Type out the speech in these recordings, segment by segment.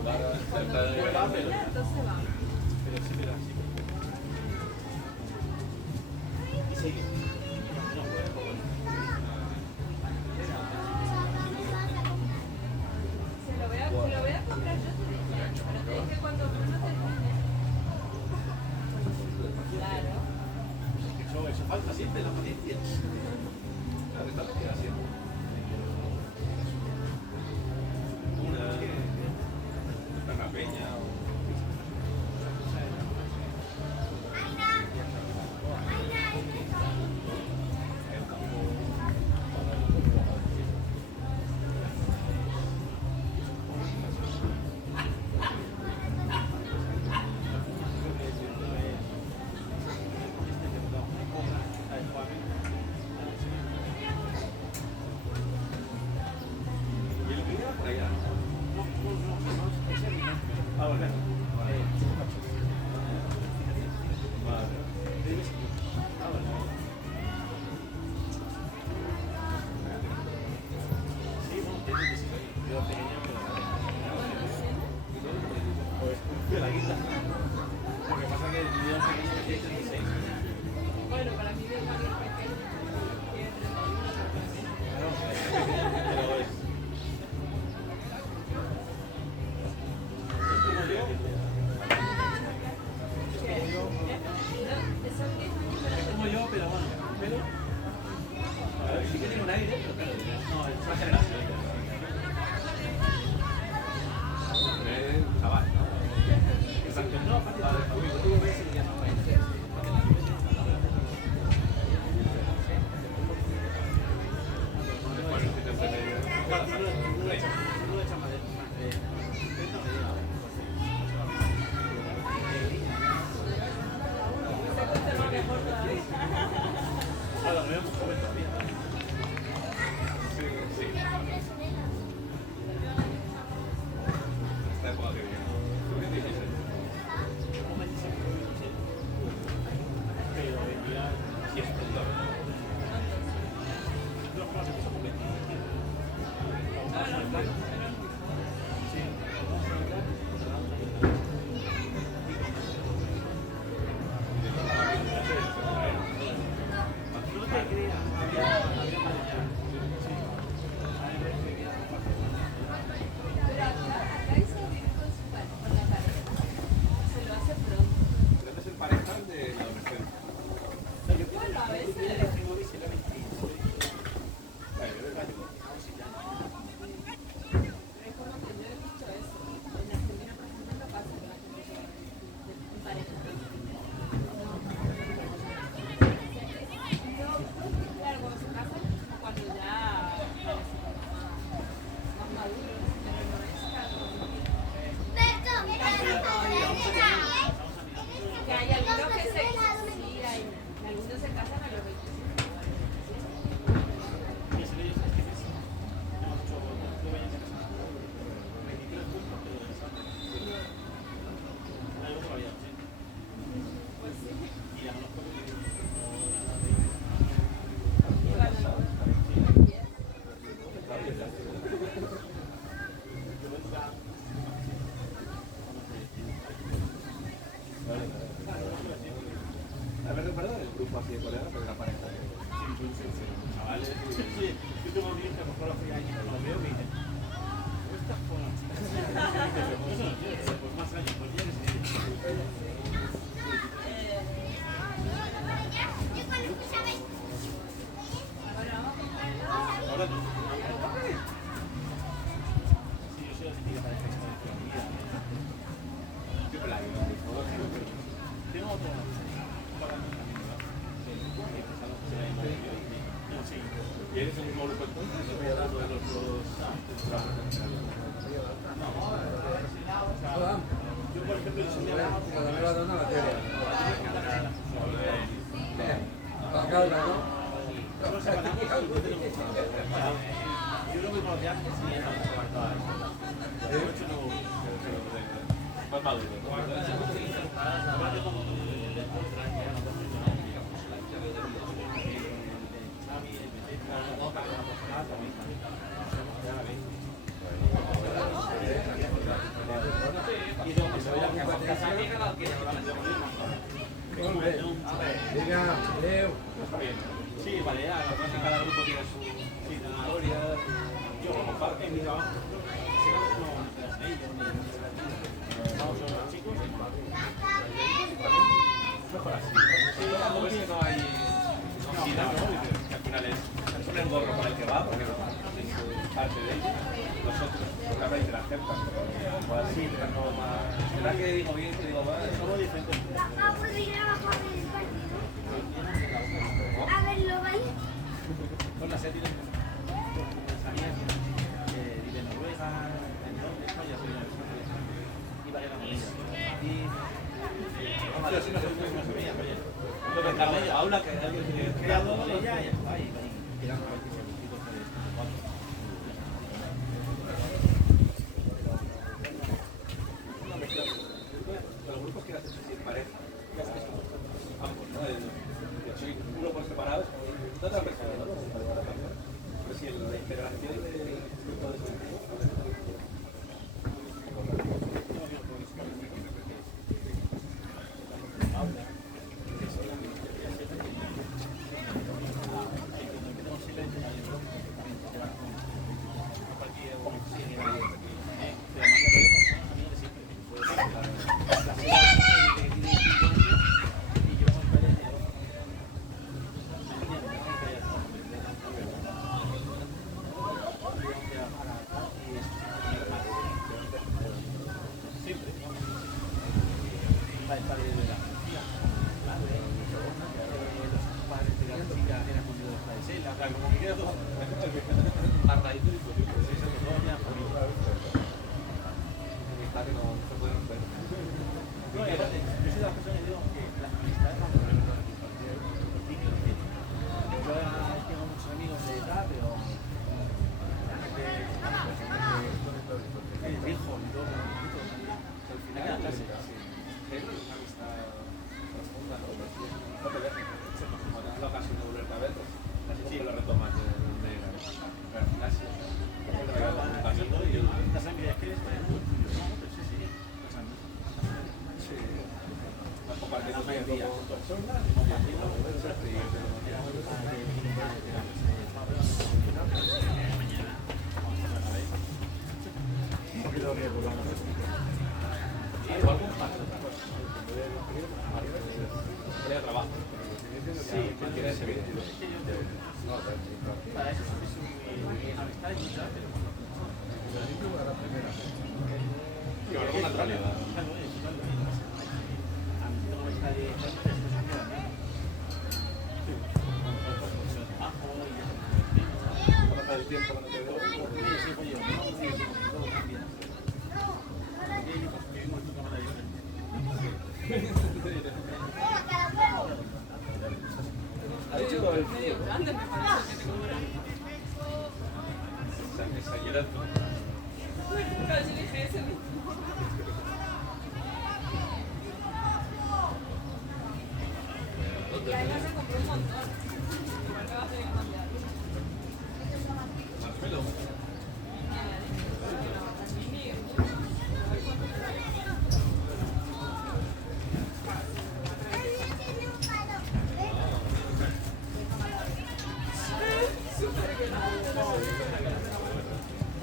Entonces va. Se lo voy a comprar yo, te dije. Pero te dije cuando Bruno termine. Claro. Eso falta siempre en la policía. Claro, está haciendo. Una peña o... Bueno, para mí es más pequeño. Como yo, pero bueno, a ver, sí que tiene un aire, pero claro, no, es una generación. Chaval, exacto, no, aparte, tú ves el día no ahora me veo muy joven todavía. Sí, sí. Esta época que viene. Pero ya sí es tonto. No, no, se puso con 20. Sí. No te creas. Pero acá hizo vivir con su pareja, con la pareja. Se lo hace pronto. Debe ser pareja de la adolescencia. Bueno, a veces. Es como que yo he visto eso. En Argentina, por ejemplo, no pasa que la gente se va en pareja. Claro, cuando se casan, cuando ya parecen más maduros, pero no es caso. Que hay algunos que se sí, hay algunos se casan a los 25. Pues sí. A ver, recuerdo el grupo así de colegas, pero era pareja. Sí, chavales. Sí, yo tengo amigos que a lo mejor hace años que lo veo y me dicen, ¿cómo estás con eso no quiero, pues más años, pues ya que se ahora no. Sí, yo soy la típica pareja que se me dice, qué playo, tengo otro. ¿Y eres el mismo grupo entonces? ¿O voy a dar de los dos? Yo, por ejemplo, yo soy de la... Yo no me conocía antes y ya no me comentaba eso. De hecho, no... Más maduro. No, casa amiga la quiere hablar yo con él. Venga, Leo. Sí, vale, ya, lo que pasa es que cada grupo tiene su historia. Yo lo comparto en mi trabajo. Si no, no entras en ello, ni vamos a los chicos. Mejor así. Sí, cuando ves que no hay sida, ¿no? Que al final es el gorro con el que va, porque es parte de ello. Nosotros, porque habláis de la aceptan. O así, pero no más. ¿Será que digo bien, que digo mal? Somos diferentes. A verlo, ¿vale? Con la serie salían de Noruega, en Londres, no, ya soy una persona y vaya la moneda. Y yo sí no sabía, pero lo que encargué yo, Aula, que alguien tiene creado ella y está ahí, quedan 90 segundos de una mezcla de los grupos que hacen sin pareja, ambos, ¿no? Soy uno por separado, no te persona, ¿no? Pero si la integración de grupo de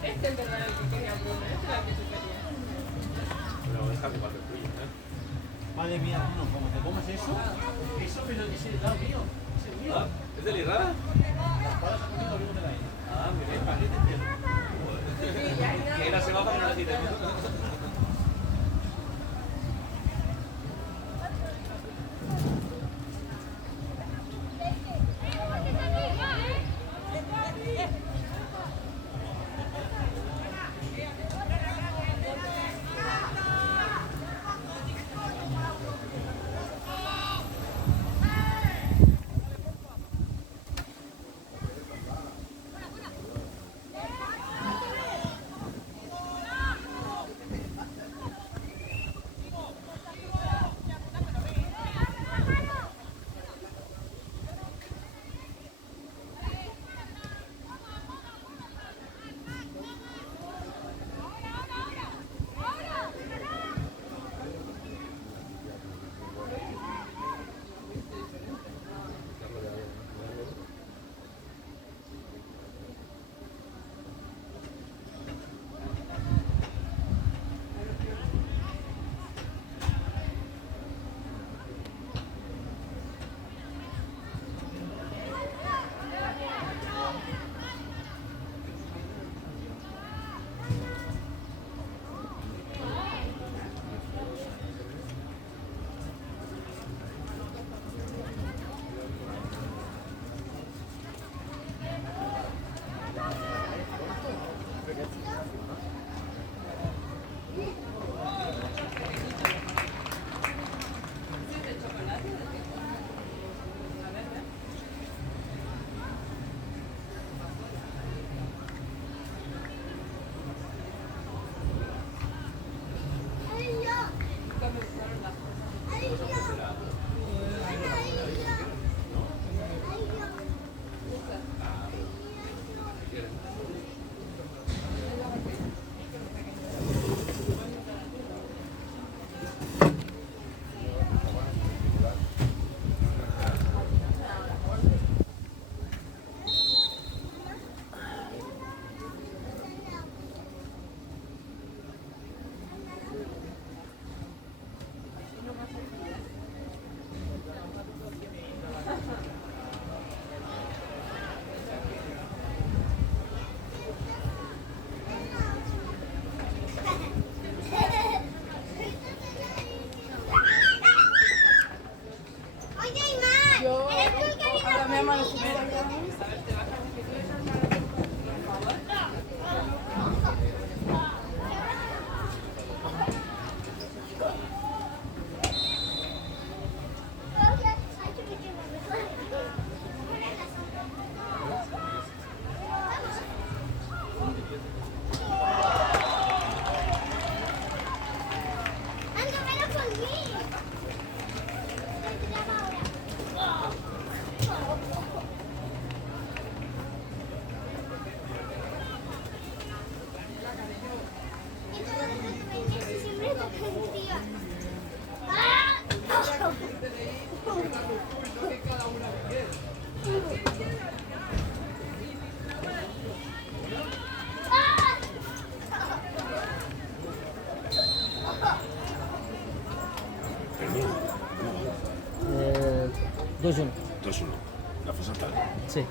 Este en verdad era el que quería Bruno, este era el que tú querías. Pero es casi más del tuyo, ¿eh? Madre mía, Bruno, como te comas eso, pero ese es el mío, ese es mío. Ah, ¿es de Lirrara? Las palas han comido Bruno de la isla. Ah, muy bien, para que te entiendo. Que era se va para que no le quiten. Tía. ¡Ah! Perdón. 2-1. 2-1. La fosa tal. Sí.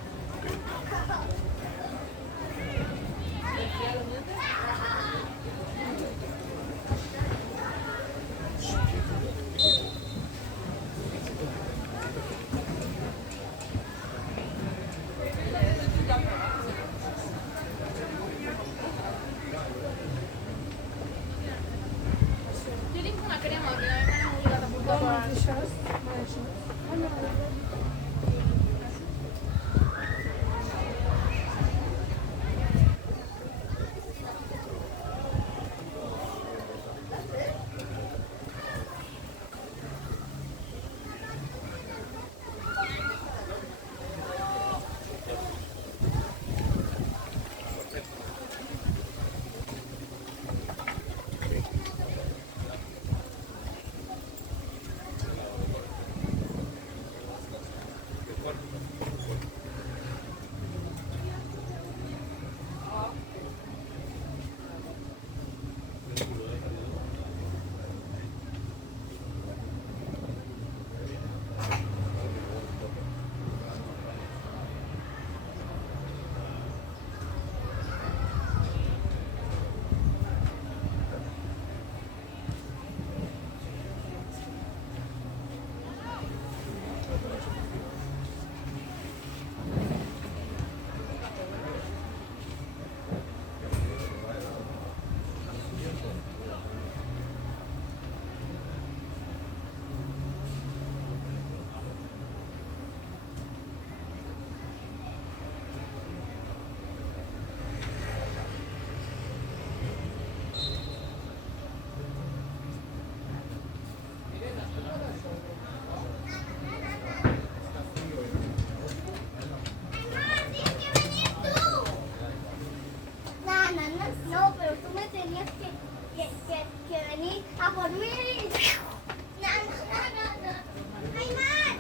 Yo tengo una crema que la verdad no me gusta tampoco para... No, pero tú me tenías que venir a por mí. No. ¡Ay, Mar!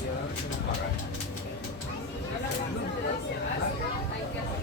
Hay que hacer.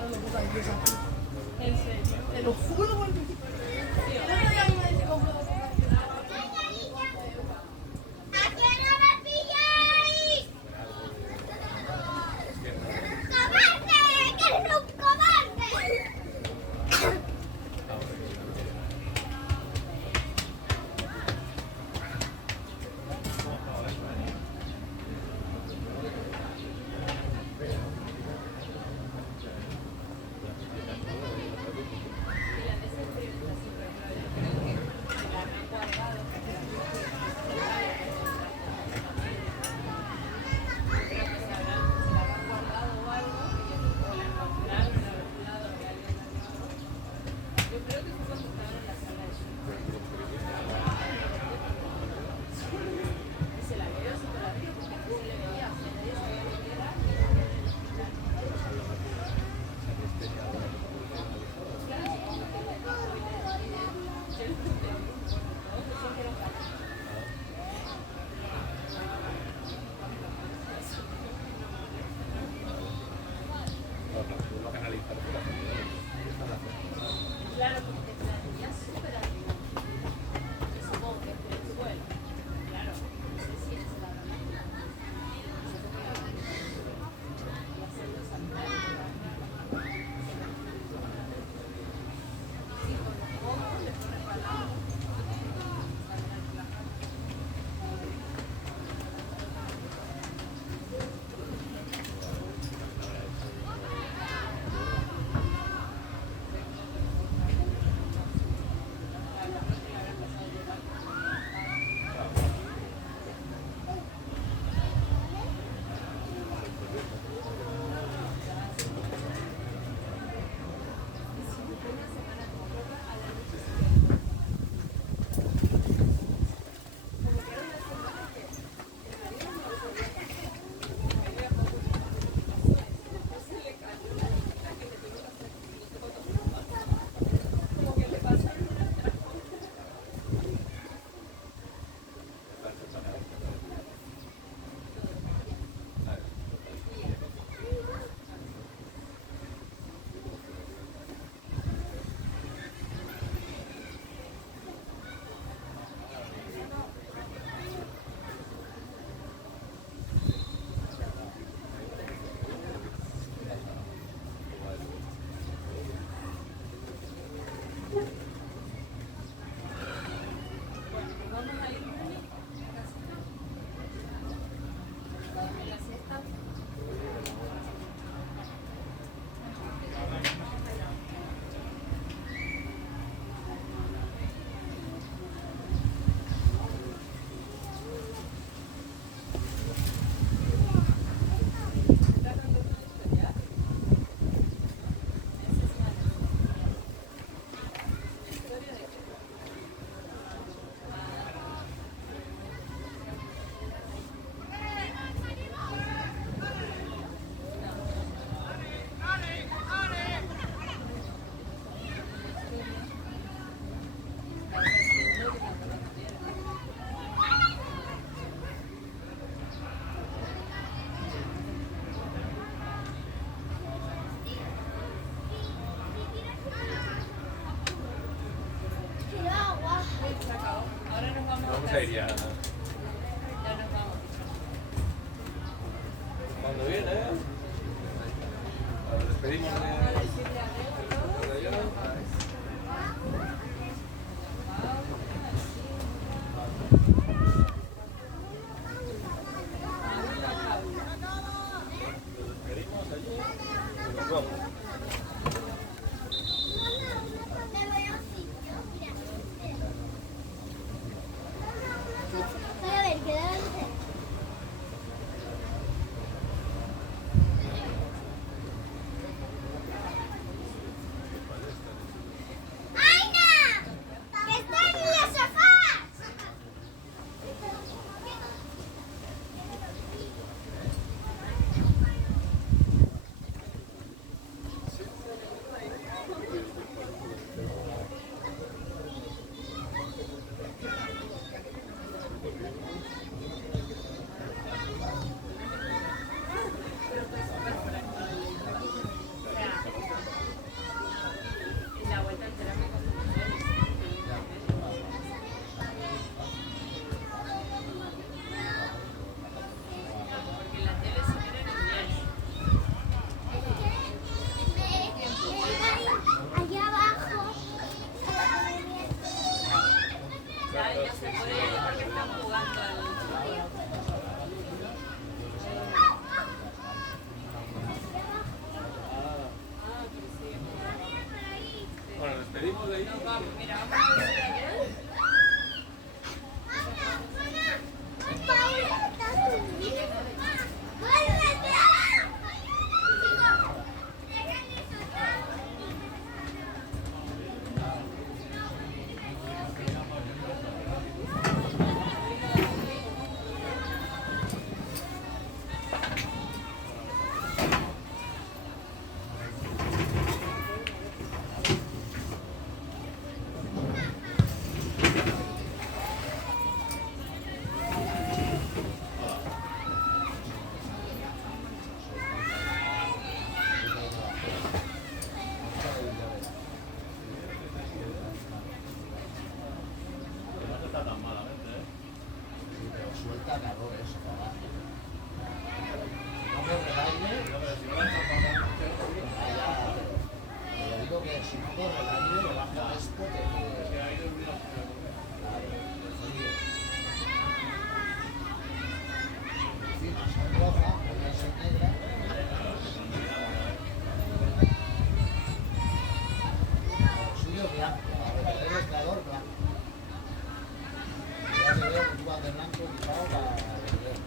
quitaron los putas de esa. En serio. Te lo juro por mi. Sí, El otro día mi madre se compró dos putas de esa. ¿A quién no me pilláis? ¡Cobarde! ¡Que eres un cobarde! Claro, porque te la tenías súper arriba. Y supongo que en el suelo. Claro, no sé si es la herramienta. Y hacerlo saltar. Sí, con los codos le pones para el lado. Quiero agua. Se acabó. Ahora nos vamos Vamos a a ir ya. Ya nos vamos. Cuando viene, nos despedimos Vamos a decirle adiós a todos. de ellos. Despedimos allí y nos vamos. Me voy a un sitio. Mira. Voy a ver, quédate. ¡Aina! ¡Que está en el sofá! Mira, vamos a ver si ayer. No está tan malamente, ¿eh? Suelta calor eso, ¿verdad? No corre el aire, pero digo que si no corre el aire, le baja esto que encima son rojas, podrían ser negras. Lo suyo es blanco, a repeler el calor blanco. Ya se ve que tú vas de blanco quitado para repeler.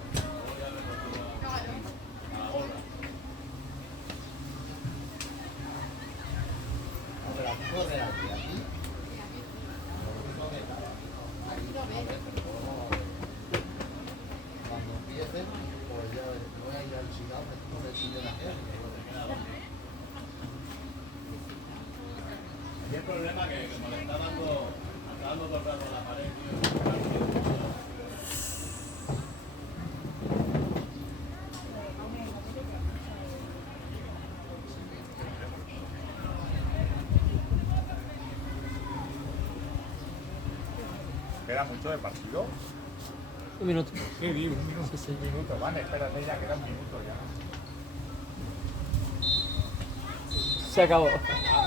No, pero aquí corre aquí, aquí. No ve nada. Ahí no ve, pero luego cuando empiecen, pues ya voy a ir al chilao, me tengo que subir la gente. Y el problema que como le está dando todo el rato a la pared, tío. ¿Queda mucho de partido? Un minuto. Sí, di un minuto. Sí, sí. Un minuto, vale, espérate, ya queda un minuto ya. Se acabó. Ah,